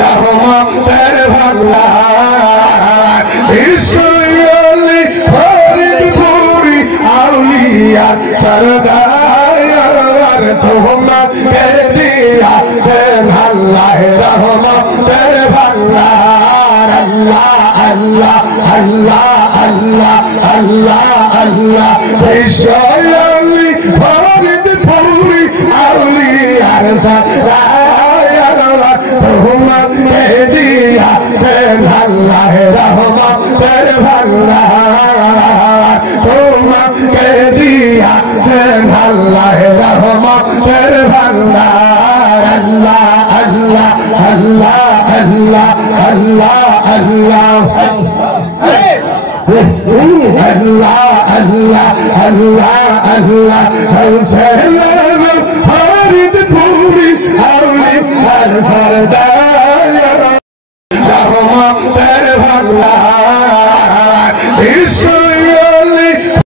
রহমতের ভান্ডার ঈশ্বরী ফরিদপুরি আউলিয়া সরদার তোমাকে দিয়াছেন আল্লাহ রহমতের ভান্ডার আল্লাহ আল্লাহ আল্লাহ আল্লাহ আল্লাহ আল্লাহ ঈশ্বরী ফরিদপুরি আউলিয়ার সরদার তোমাকে দিয়াছেন আল্লাহ রহমতের ভান্ডার তোমাকে দিয়াছেন আল্লাহ রহমতের ভান্ডার আল্লাহ আল্লাহ আল্লাহ আল্লাহ আল্লাহ আল্লাহ আল্লাহ আল্লাহ আল্লাহ আল্লাহ ফরিদপুরি আউলিয়ার সরদার রহমতের ভান্ডার